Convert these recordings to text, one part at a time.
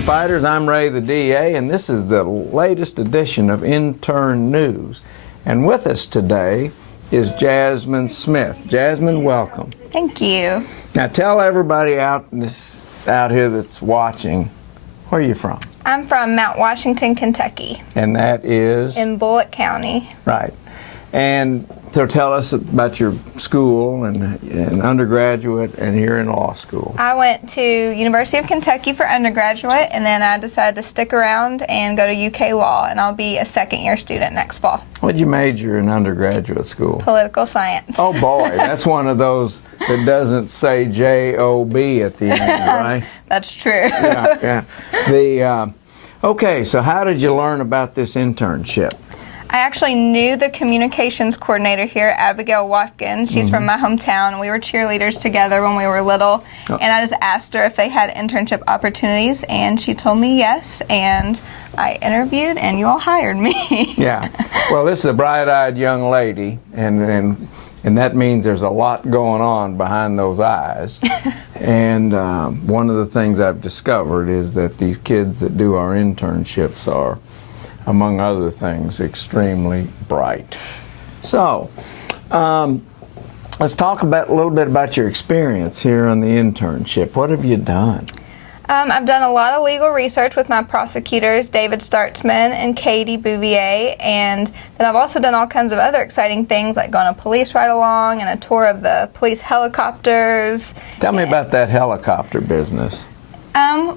Crime Fighters. I'm Ray the DA, and this is the latest edition of Intern News. And with us today is Jazmin Smith. Jazmin, welcome. Thank you. Now tell everybody out here that's watching, where are you from? I'm from Mount Washington, Kentucky. And that is? In Bullitt County. Right. And so tell us about your school and undergraduate, and you're in law school. I went to University of Kentucky for undergraduate, and then I decided to stick around and go to UK Law, and I'll be a second-year student next fall. What did you major in undergraduate school? Political science. Oh boy, that's one of those that doesn't say J-O-B at the end, right? That's true. Yeah. Okay, so how did you learn about this internship? I actually knew the communications coordinator here, Abigail Watkins. She's from my hometown. We were cheerleaders together when we were little. And I just asked her if they had internship opportunities, and she told me yes. And I interviewed, and you all hired me. Yeah. Well, this is a bright-eyed young lady, and that means there's a lot going on behind those eyes. And one of the things I've discovered is that these kids that do our internships are, among other things, extremely bright. So, let's talk a little bit about your experience here on the internship. What have you done? I've done a lot of legal research with my prosecutors, David Startzman and Katie Bouvier, and then I've also done all kinds of other exciting things, like going on a police ride-along and a tour of the police helicopters. Tell me about that helicopter business.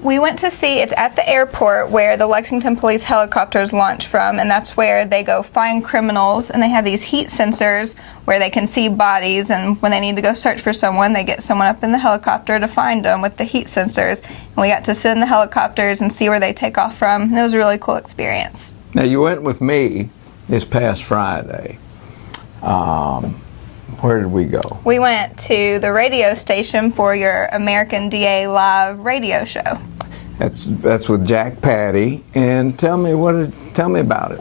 We went to see, it's at the airport where the Lexington police helicopters launch from, and that's where they go find criminals, and they have these heat sensors where they can see bodies, and when they need to go search for someone, they get someone up in the helicopter to find them with the heat sensors. And we got to sit in the helicopters and see where they take off from, and it was a really cool experience. Now, you went with me this past Friday. Where did we go? We went to the radio station for your American DA Live radio show. That's with Jack Patty, and tell me about it.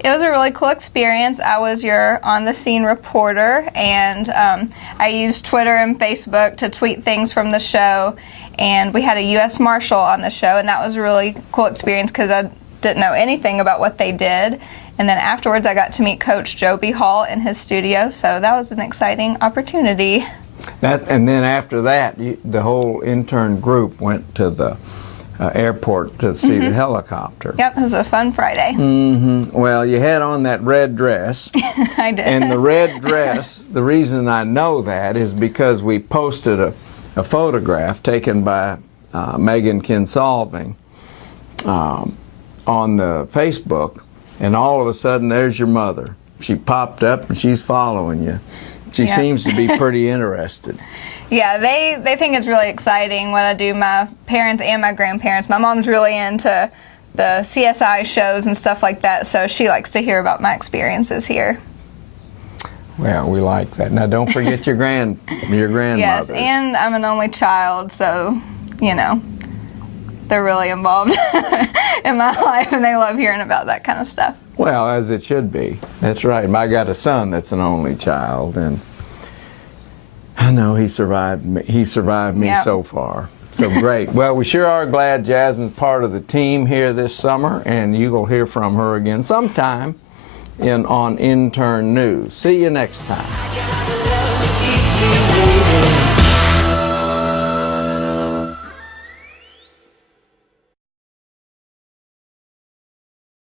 It was a really cool experience. I was your on-the-scene reporter, and I used Twitter and Facebook to tweet things from the show, and we had a U.S. Marshal on the show, and that was a really cool experience because I didn't know anything about what they did. And then afterwards, I got to meet Coach Joby Hall in his studio, so that was an exciting opportunity. And then after that, the whole intern group went to the airport to see the helicopter. Yep, it was a fun Friday. Well, you had on that red dress. I did. And the red dress, the reason I know that is because we posted a photograph taken by Megan Kinsolving on the Facebook. And all of a sudden, there's your mother. She popped up, and she's following you. She seems to be pretty interested. Yeah, they think it's really exciting what I do. My parents and my grandparents. My mom's really into the CSI shows and stuff like that, so she likes to hear about my experiences here. Well, we like that. Now, don't forget your grandmother. Yes, and I'm an only child, so, you know, they're really involved in my life, and they love hearing about that kind of stuff. Well, as it should be. That's right. I got a son that's an only child, and I know he survived me so far. So great. Well, we sure are glad Jazmin's part of the team here this summer, and you will hear from her again sometime on Intern News. See you next time.